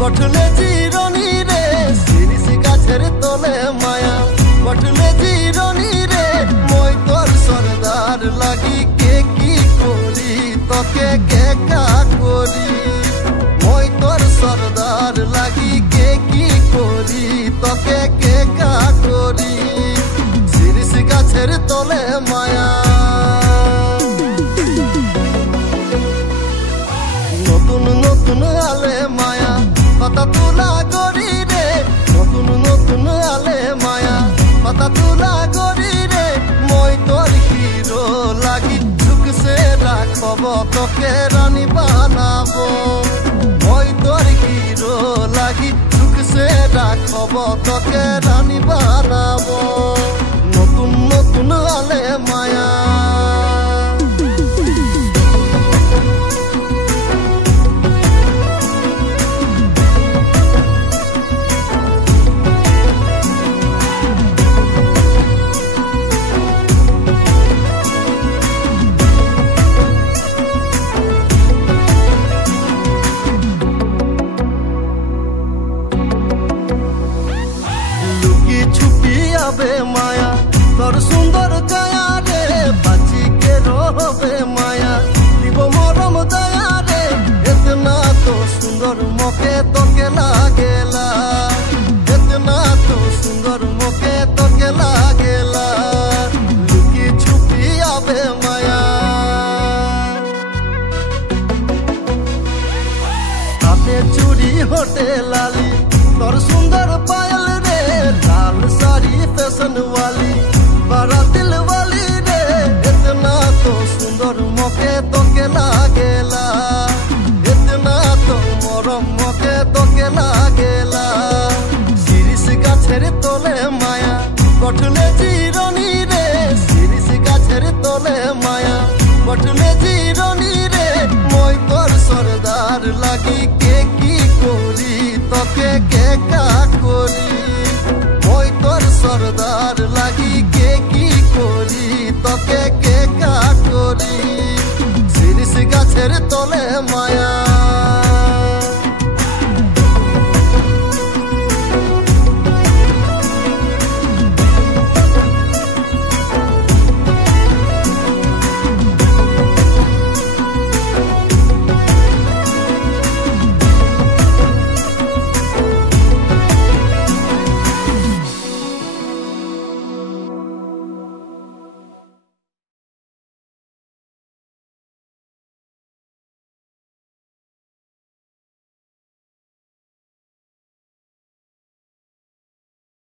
বটলে জিরনি রে শিরিষ গাছের তলে মায়া বটলে জিরনি রে মই তোর সরদার লাগি কে কি করি তোকে কে কা করি মই তোর সরদার লাগি কে কি করি তোকে কে কা করি শিরিষ গাছের তলে মায়া নতুন নতুন আলে মায়া পাতা তোলা গরি রে নতুন নতুন আলে মায়া পাতা তোলা গরি রে মই তোর হিরো লাগি ঝুকসে রাখব তোকে রানী বানাবো মই তোর হিরো লাগি ঝুকসে রাখব তোকে রানী বানাবো নতুন নতুন আলে মায়া বে মায়া তোর সুন্দর দয়া রে বাঁচি কে রবে মায়া দিব মরম দয়া রে এতনা তো সুন্দর মোকে তোকে লাগেলা এতনা তো সুন্দর মোকে তোকে লাগেলা লুকি ছুপি আবে মায়া হাতে চুরি হোটে লালি তোর সুন্দর পাयल রে लाल साड़ी फैशन वाली बड़ा दिल वाली रे इतना तो सुंदर मोके तोके लागेला इतना तो मरम मोके तोके लागेला शिरिष गाछेर तले माया बटले जिरनी रे शिरिष गाछेर तले माया बटले जिरनी रे মই তোর সরদার লাগি কে কি করি তোকে কে কা করি মই তোর সরদার লাগি কে কি করি তোকে কে কা করি শিরিষ গাছের তলে মায়া।